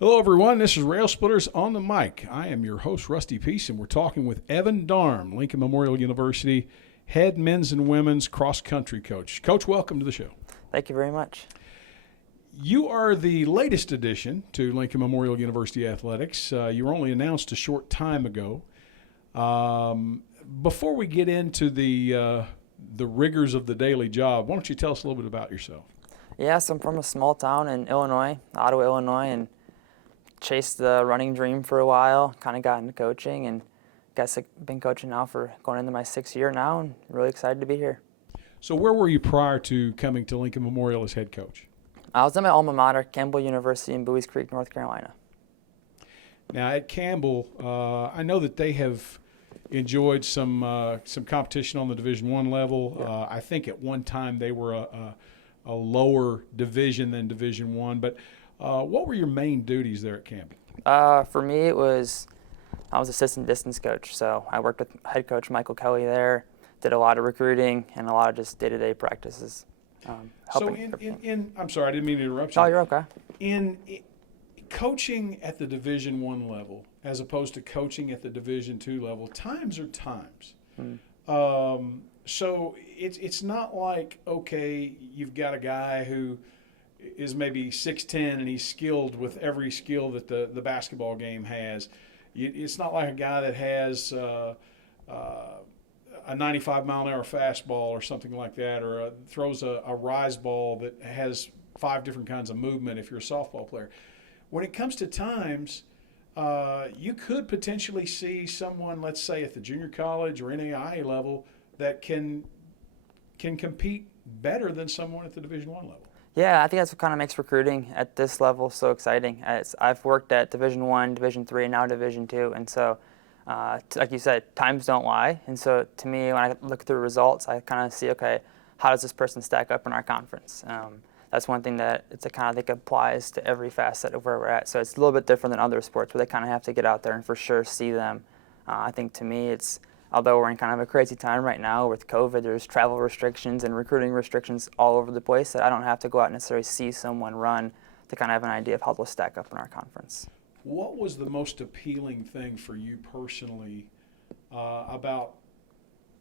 Hello, everyone. This is Railsplitters on the mic. I am your host, Rusty Peace, and we're talking with Evan Darm, Lincoln Memorial University, head men's and women's cross-country coach. Coach, welcome to the show. Thank you very much. You are the latest addition to Lincoln Memorial University Athletics. You were only announced a short time ago. Before we get into the rigors of the daily job, why don't you tell us a little bit about yourself? Yes, I'm from a small town in Illinois, Ottawa, Illinois, and chased the running dream for a while, kind of got into coaching, and guess I've been coaching now for going into my 6th year now, and really excited to be here. So where were you prior to coming to Lincoln Memorial as head coach? I was at my alma mater, Campbell University in Buies Creek, North Carolina. Now at Campbell, I know that they have enjoyed some competition on the Division I level. Yeah. I think at one time they were a lower division than Division I. But what were your main duties there at Campbell? For me, I was assistant distance coach, so I worked with head coach Michael Kelly there, did a lot of recruiting and a lot of just day-to-day practices. So I'm sorry, I didn't mean to interrupt you. Oh, you're okay. In coaching at the Division I level as opposed to coaching at the Division II level, times are times. So it's not like, okay, you've got a guy who is maybe 6'10" and he's skilled with every skill that the basketball game has. It's not like a guy that has a 95-mile-an-hour fastball or something like that, or throws a rise ball that has 5 different kinds of movement if you're a softball player. When it comes to times, you could potentially see someone, let's say at the junior college or NAIA level, that can compete better than someone at the Division I level. Yeah, I think that's what kind of makes recruiting at this level so exciting. I've worked at Division I, Division III, and now Division II, and so, like you said, times don't lie. And so, to me, when I look through results, I kind of see, okay, how does this person stack up in our conference? That's one thing that it's a kind of, I think, applies to every facet of where we're at. So it's a little bit different than other sports where they kind of have to get out there and for sure see them. I think to me, although we're in kind of a crazy time right now with COVID, there's travel restrictions and recruiting restrictions all over the place that I don't have to go out and necessarily see someone run to kind of have an idea of how they'll stack up in our conference. What was the most appealing thing for you personally about,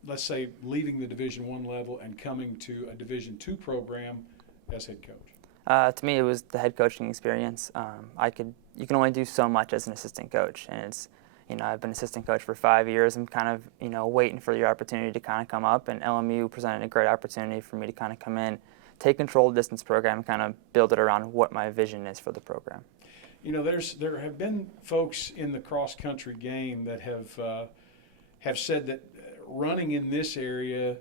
let's say, leaving the Division I level and coming to a Division II program as head coach? To me, it was the head coaching experience. You can only do so much as an assistant coach, and I've been assistant coach for 5 years. I'm kind of, waiting for the opportunity to kind of come up, and LMU presented a great opportunity for me to kind of come in, take control of the distance program, and kind of build it around what my vision is for the program. There have been folks in the cross-country game that have said that running in this area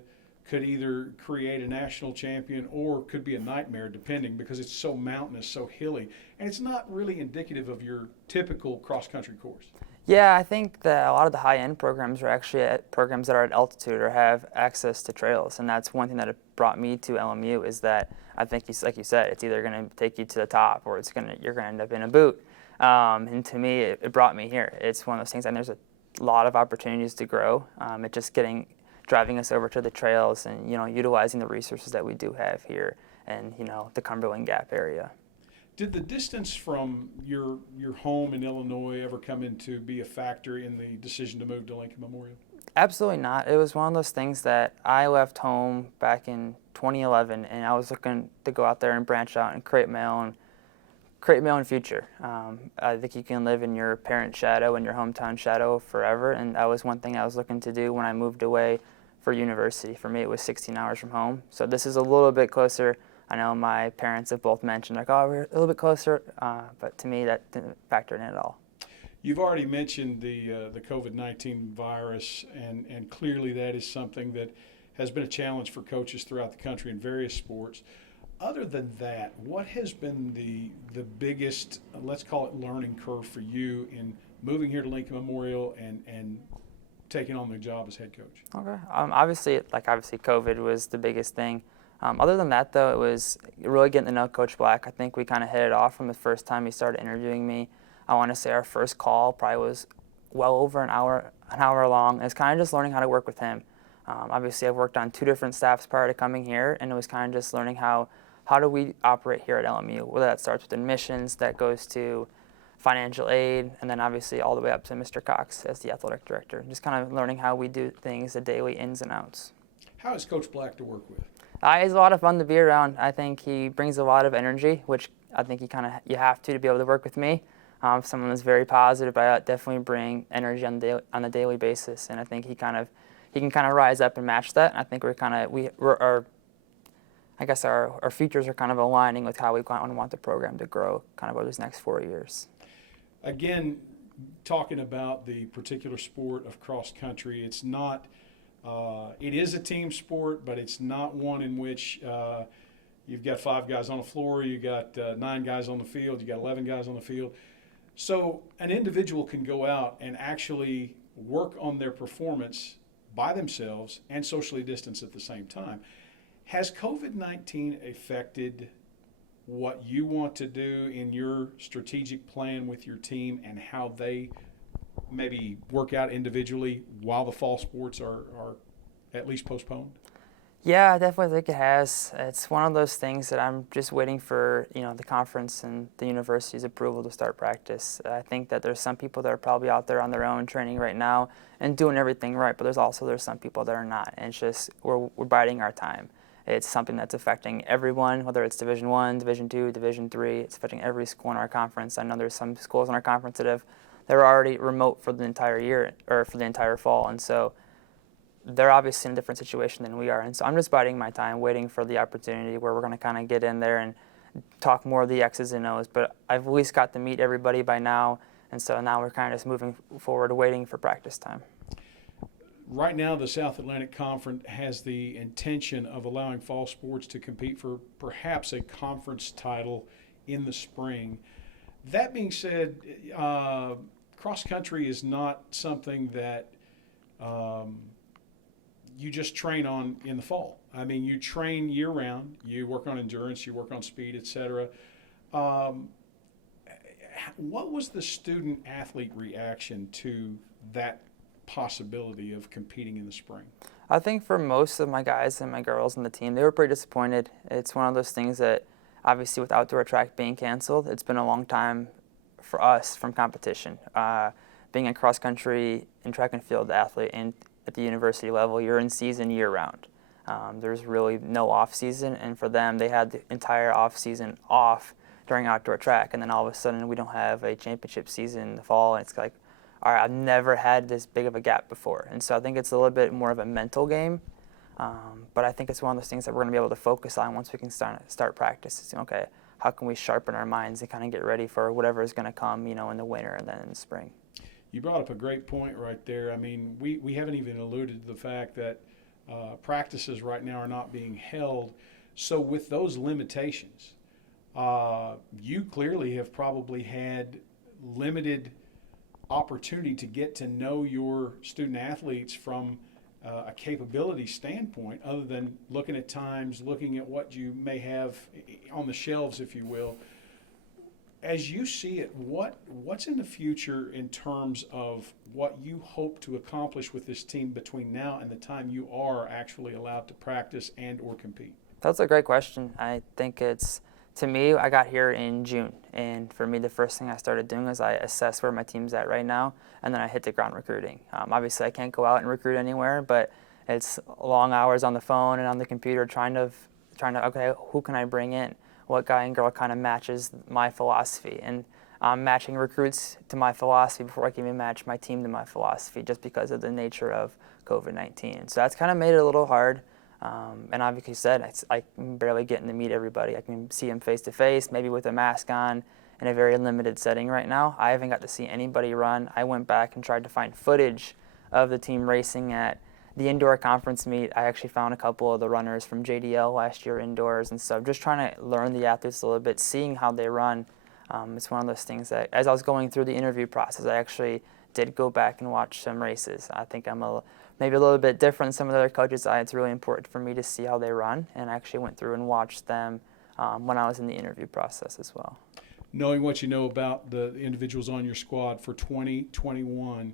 could either create a national champion or could be a nightmare, depending, because it's so mountainous, so hilly, and it's not really indicative of your typical cross-country course. Yeah, I think that a lot of the high-end programs are actually at programs that are at altitude or have access to trails, and that's one thing that brought me to LMU is that I think, like you said, it's either going to take you to the top or you're going to end up in a boot. And to me, it brought me here. It's one of those things, and there's a lot of opportunities to grow. It's just driving us over to the trails and utilizing the resources that we do have here and the Cumberland Gap area. Did the distance from your home in Illinois ever come into be a factor in the decision to move to Lincoln Memorial? Absolutely not. It was one of those things that I left home back in 2011, and I was looking to go out there and branch out and create my own future. I think you can live in your parents' shadow and your hometown shadow forever, and that was one thing I was looking to do when I moved away for university. For me, it was 16 hours from home, so this is a little bit closer. I know my parents have both mentioned, like, oh, we're a little bit closer, but to me, that didn't factor in at all. You've already mentioned the COVID-19 virus, and clearly that is something that has been a challenge for coaches throughout the country in various sports. Other than that, what has been the biggest, let's call it, learning curve for you in moving here to Lincoln Memorial and taking on the job as head coach? Okay. Obviously, COVID was the biggest thing. Other than that, though, it was really getting to know Coach Black. I think we kind of hit it off from the first time he started interviewing me. I want to say our first call probably was well over an hour long. It's kind of just learning how to work with him. Obviously, I've worked on 2 different staffs prior to coming here, and it was kind of just learning how do we operate here at LMU, whether that starts with admissions, that goes to financial aid, and then obviously all the way up to Mr. Cox as the athletic director. Just kind of learning how we do things, the daily ins and outs. How is Coach Black to work with? He's a lot of fun to be around. I think he brings a lot of energy, which I think you have to be able to work with me. Someone that's very positive, but I definitely bring energy on a daily basis, and I think he can kind of rise up and match that. I think our futures are kind of aligning with how we want the program to grow kind of over these next 4 years. Again, talking about the particular sport of cross country, it's not. It is a team sport, but it's not one in which you've got 5 guys on the floor, you got 9 guys on the field, you got 11 guys on the field. So an individual can go out and actually work on their performance by themselves and socially distance at the same time. Has COVID-19 affected what you want to do in your strategic plan with your team and how they maybe work out individually while the fall sports are at least postponed? Yeah, I definitely think it has. It's one of those things that I'm just waiting for, the conference and the university's approval to start practice. I think that there's some people that are probably out there on their own training right now and doing everything right, but there's some people that are not, and it's just we're biding our time. It's something that's affecting everyone, whether it's Division I, Division II, Division III. It's affecting every school in our conference. I know there's some schools in our conference that they're already remote for the entire year or for the entire fall, and so they're obviously in a different situation than we are. And so I'm just biding my time, waiting for the opportunity where we're going to kind of get in there and talk more of the X's and O's. But I've at least got to meet everybody by now, and so now we're kind of just moving forward, waiting for practice time. Right now, the South Atlantic Conference has the intention of allowing fall sports to compete for perhaps a conference title in the spring. That being said, cross country is not something that you just train on in the fall. I mean, you train year round. You work on endurance, you work on speed, etc. What was the student athlete reaction to that possibility of competing in the spring? I think for most of my guys and my girls on the team, they were pretty disappointed. It's one of those things that obviously with outdoor track being canceled, it's been a long time for us from competition. Being a cross country and track and field athlete and at the university level, you're in season year round. There's really no off season, and for them, they had the entire off season off during outdoor track, and then all of a sudden we don't have a championship season in the fall, and it's like, all right, I've never had this big of a gap before. And so I think it's a little bit more of a mental game, but I think it's one of those things that we're going to be able to focus on once we can start practice. Okay, how can we sharpen our minds and kind of get ready for whatever is going to come, in the winter and then in the spring. You brought up a great point right there. I mean, we haven't even alluded to the fact that practices right now are not being held. So with those limitations, you clearly have probably had limited opportunity to get to know your student athletes from a capability standpoint, other than looking at times, looking at what you may have on the shelves, if you will. As you see it, what's in the future in terms of what you hope to accomplish with this team between now and the time you are actually allowed to practice and or compete? That's a great question. I think to me, I got here in June, and for me, the first thing I started doing was I assessed where my team's at right now, and then I hit the ground recruiting. Obviously, I can't go out and recruit anywhere, but it's long hours on the phone and on the computer trying to okay, who can I bring in? What guy and girl kind of matches my philosophy? And I'm matching recruits to my philosophy before I can even match my team to my philosophy, just because of the nature of COVID-19. So that's kind of made it a little hard. And obviously said, I'm barely getting to meet everybody. I can see them face to face, maybe with a mask on, in a very limited setting right now. I haven't got to see anybody run. I went back and tried to find footage of the team racing at the indoor conference meet. I actually found a couple of the runners from JDL last year indoors, and so I'm just trying to learn the athletes a little bit, seeing how they run. It's one of those things that as I was going through the interview process, I actually did go back and watch some races. I think I'm maybe a little bit different than some of the other coaches. It's really important for me to see how they run, and I actually went through and watched them when I was in the interview process as well. Knowing what you know about the individuals on your squad for 2021,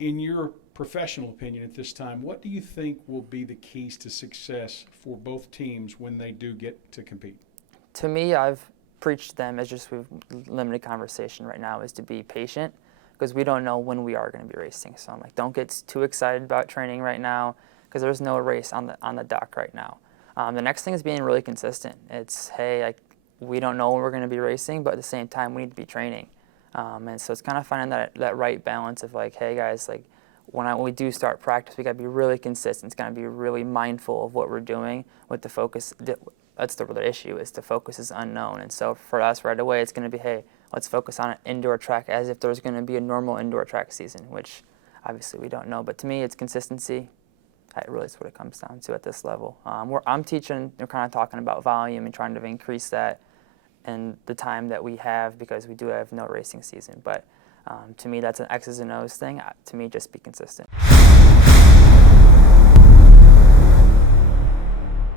in your professional opinion at this time, what do you think will be the keys to success for both teams when they do get to compete? To me, I've preach to them is just we've limited conversation right now is to be patient because we don't know when we are going to be racing. So I'm like, don't get too excited about training right now because there's no race on the dock right now. The next thing is being really consistent. It's, hey, like, we don't know when we're going to be racing, but at the same time, we need to be training. And so it's kind of finding that right balance of like, hey guys, like when we do start practice, we got to be really consistent. It's got to be really mindful of what we're doing with the focus. That's the issue, is the focus is unknown. And so for us right away, it's going to be, hey, let's focus on an indoor track as if there's going to be a normal indoor track season, which obviously we don't know. But to me, it's consistency. That really is what it comes down to at this level. I'm teaching, we're kind of talking about volume and trying to increase that in the time that we have because we do have no racing season. But to me, that's an X's and O's thing. To me, just be consistent.